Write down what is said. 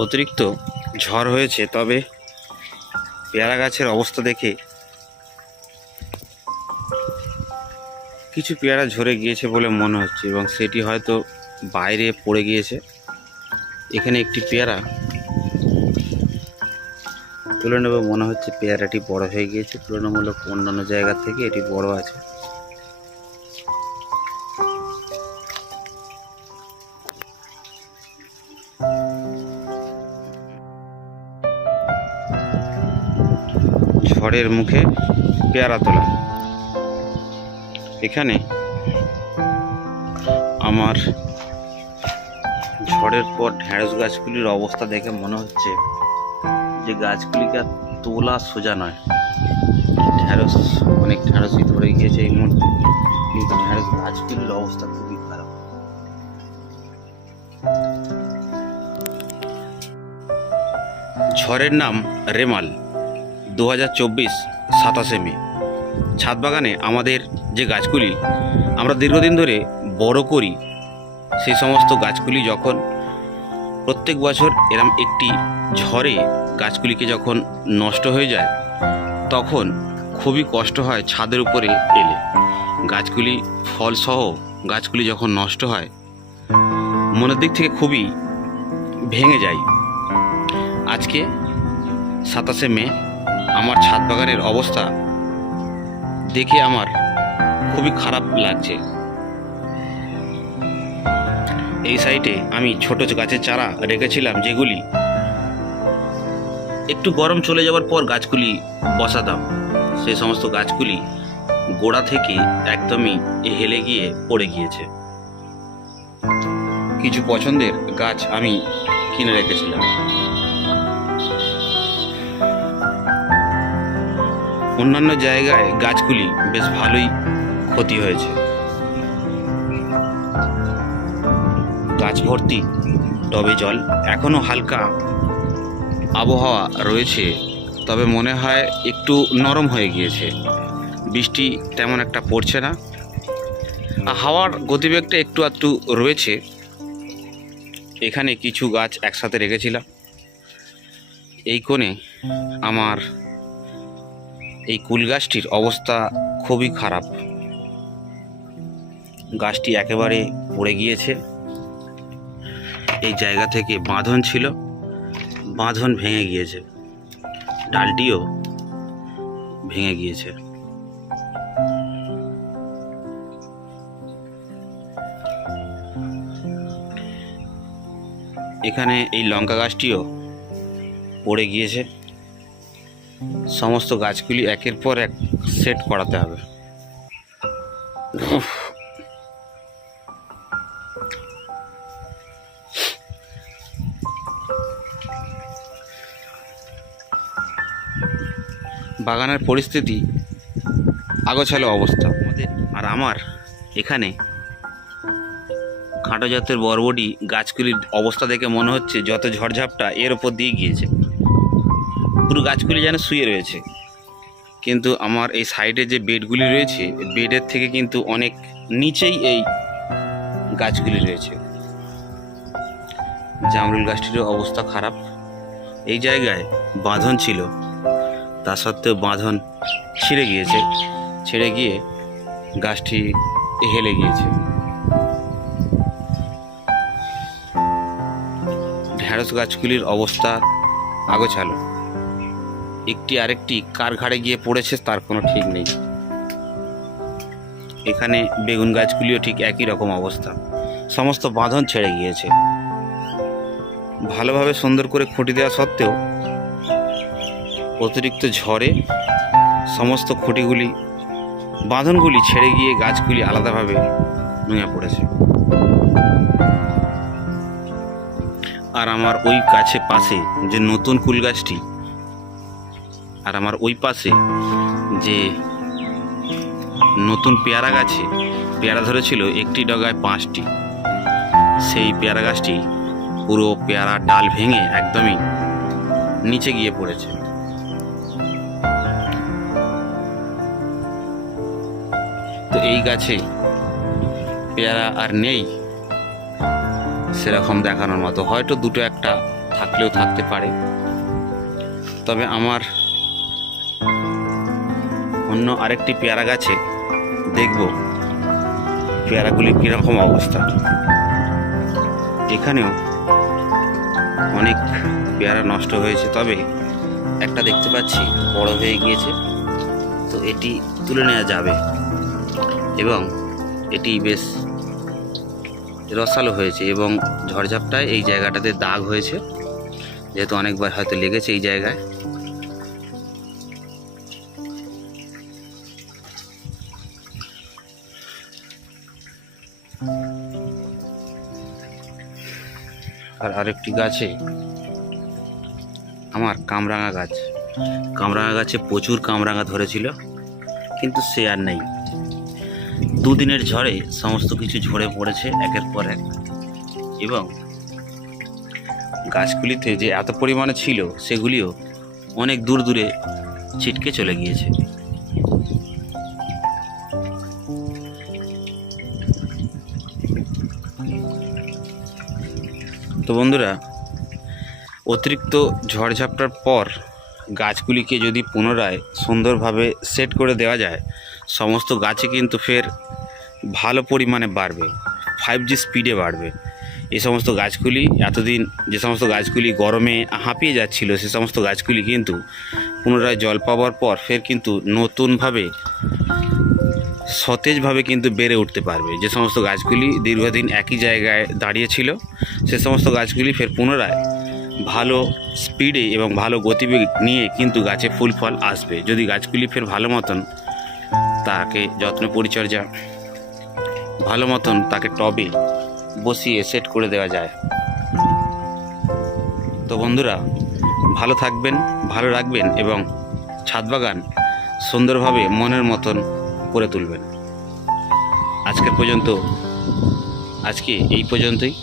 অতিরিক্ত ঝড় হয়েছে, তবে পেয়ারা গাছের অবস্থা দেখে কিছু পেয়ারা ঝরে গিয়েছে বলে মনে হচ্ছে, এবং সেটি হয়তো বাইরে পড়ে গিয়েছে। এখানে একটি পেয়ারা তুলে নেবে, মনে হচ্ছে পেয়ারাটি বড় হয়ে গিয়েছে, তুলনামূলক অন্যান্য জায়গা থেকে এটি বড় আছে। ঝড়ের মুখে পেয়ারা তোলা। এখানে আমার ঝড়ের পর ঢেঁড়স গাছগুলির অবস্থা দেখে মনে হচ্ছে যে গাছগুলিকে তোলা সোজা নয়। ঢেঁড়স, অনেক ঢেঁড়সই ধরে গিয়েছে এই মুহূর্তে, কিন্তু ঢেঁড়স গাছগুলির অবস্থা খুবই খারাপ। ঝড়ের নাম রেমাল। 2024 27শে মে। ছাদ বাগানে আমাদের যে গাছগুলি আমরা দীর্ঘদিন ধরে বড় করি, সেই সমস্ত গাছগুলি যখন প্রত্যেক বছর এরম একটি ঝড়ে গাছগুলিকে যখন নষ্ট হয়ে যায়, তখন খুবই কষ্ট হয় ছাদের উপরে এলে। গাছগুলি ফলসহ গাছগুলি যখন নষ্ট হয়, মনের দিক থেকে খুবই ভেঙে যায়। আজকে 27শে মে আমার ছাদ বাগানের অবস্থা দেখে আমার খুবই খারাপ লাগছে। এই সাইডে আমি ছোট গাছের চারা রেখেছিলাম, যেগুলি একটু গরম চলে যাওয়ার পর গাছগুলি বসাতাম। সেই সমস্ত গাছগুলি গোড়া থেকে একদমই হেলে গিয়ে পড়ে গিয়েছে। কিছু পছন্দের গাছ আমি কিনে রেখেছিলাম। অন্যান্য জায়গায় গাছগুলি বেশ ভালোই ক্ষতি হয়েছে। গাছ ভর্তি টবে জল। এখনো হালকা আবহাওয়া রয়েছে, তবে মনে হয় একটু নরম হয়ে গিয়েছে। বৃষ্টি তেমন একটা পড়ছে না, হাওয়ার গতিবেগটা একটু আধটু রয়েছে। এখানে কিছু গাছ একসাথে রেখেছিলাম। এই কোণে আমার এই কুল গাছটির অবস্থা খুবই খারাপ। গাছটি একেবারে পড়ে গিয়েছে। এই জায়গা থেকে বাঁধন ছিল, বাঁধন ভেঙে গিয়েছে, ডালটিও ভেঙে গিয়েছে। এখানে এই লঙ্কা গাছটিও পড়ে গিয়েছে। সমস্ত গাছগুলি একের পর এক সেট করাতে হবে। বাগানের পরিস্থিতি আগোছালো অবস্থা আমাদের। আর আমার এখানে খাটো জাতের বরবটি গাছগুলির অবস্থা দেখে মনে হচ্ছে যত ঝড়ঝাপটা এর ওপর দিয়ে গিয়েছে, পুরো গাছগুলি যেন শুয়ে রয়েছে। কিন্তু আমার এই সাইডে যে বেডগুলি রয়েছে, বেডের থেকে কিন্তু অনেক নিচেই এই গাছগুলি রয়েছে। জামরুল গাছটিরও অবস্থা খারাপ। এই জায়গায় বাঁধন ছিল, তা সত্ত্বেও বাঁধন ছিঁড়ে গিয়েছে। ছিঁড়ে গিয়ে গাছটি হেলে গিয়েছে। ঢেঁড়স গাছগুলির অবস্থা আগোছালো। একটি আরেকটি কার ঘাড়ে গিয়ে পড়েছে তার কোনো ঠিক নেই। এখানে বেগুন গাছগুলিও ঠিক একই রকম অবস্থা, সমস্ত বাঁধন ছেড়ে গিয়েছে। ভালোভাবে সুন্দর করে খুঁটি দেওয়া সত্ত্বেও অতিরিক্ত ঝড়ে সমস্ত খুঁটিগুলি, বাঁধনগুলি ছেড়ে গিয়ে গাছগুলি আলাদাভাবে নুয়ে পড়েছে। আর আমার ওই গাছে পাশে যে নতুন কুল গাছটি, আর আমার ওই পাশে যে নতুন পেয়ারা গাছে পেয়ারা ধরেছিল একটি ডগায় 5টি, সেই পেয়ারা গাছটি পুরো পেয়ারা ডাল ভেঙে একদমই নিচে গিয়ে পড়েছে। তো এই গাছে পেয়ারা আর নেই সেরকম দেখানোর মতো, হয়তো দুটো একটা থাকলেও থাকতে পারে। তবে আমার অন্য আরেকটি পেয়ারা গাছে দেখব পেয়ারাগুলির কীরকম অবস্থা। এখানেও অনেক পেয়ারা নষ্ট হয়েছে, তবে একটা দেখতে পাচ্ছি বড় হয়ে গিয়েছে, তো এটি তুলে নেওয়া যাবে এবং এটি বেশ রসালো হয়েছে এবং ঝড়ঝাপটায় এই জায়গাটাতে দাগ হয়েছে, যেহেতু অনেকবার হয়তো লেগেছে এই জায়গায়। আর আরেকটি গাছে আমার কামরাঙা গাছে প্রচুর কামরাঙা ধরেছিল, কিন্তু সে আর নেই। দুদিনের ঝড়ে সমস্ত কিছু ঝরে পড়েছে একের পর এক, এবং গাছগুলিতে যে এত পরিমাণে ছিল সেগুলিও অনেক দূর দূরে ছিটকে চলে গিয়েছে। তো বন্ধুরা, অতিরিক্ত ঝড়ঝাপটার পর গাছগুলিকে যদি পুনরায় সুন্দরভাবে সেট করে দেওয়া যায়, সমস্ত গাছে কিন্তু ফের ভালো পরিমাণে বাড়বে, 5G স্পিডে বাড়বে। এই সমস্ত গাছগুলি এতদিন যে সমস্ত গাছগুলি গরমে হাঁপিয়ে যাচ্ছিল, সে সমস্ত গাছগুলি কিন্তু পুনরায় জল পাওয়ার পর ফের কিন্তু নতুনভাবে সতেজভাবে কিন্তু বেড়ে উঠতে পারবে। যে সমস্ত গাছগুলি দীর্ঘদিন একই জায়গায় দাঁড়িয়ে ছিল, সে সমস্ত গাছগুলি ফের পুনরায় ভালো স্পিডে এবং ভালো গতিবেগ নিয়ে কিন্তু গাছে ফুল ফল আসবে, যদি গাছগুলি ফের ভালো মতন তাকে যত্ন পরিচর্যা ভালো মতন তাকে টবে বসিয়ে সেট করে দেওয়া যায়। তো বন্ধুরা, ভালো থাকবেন, ভালো রাখবেন এবং ছাদ বাগান সুন্দরভাবে মনের মতন করে তুলবেন। আজকে এই পর্যন্তই।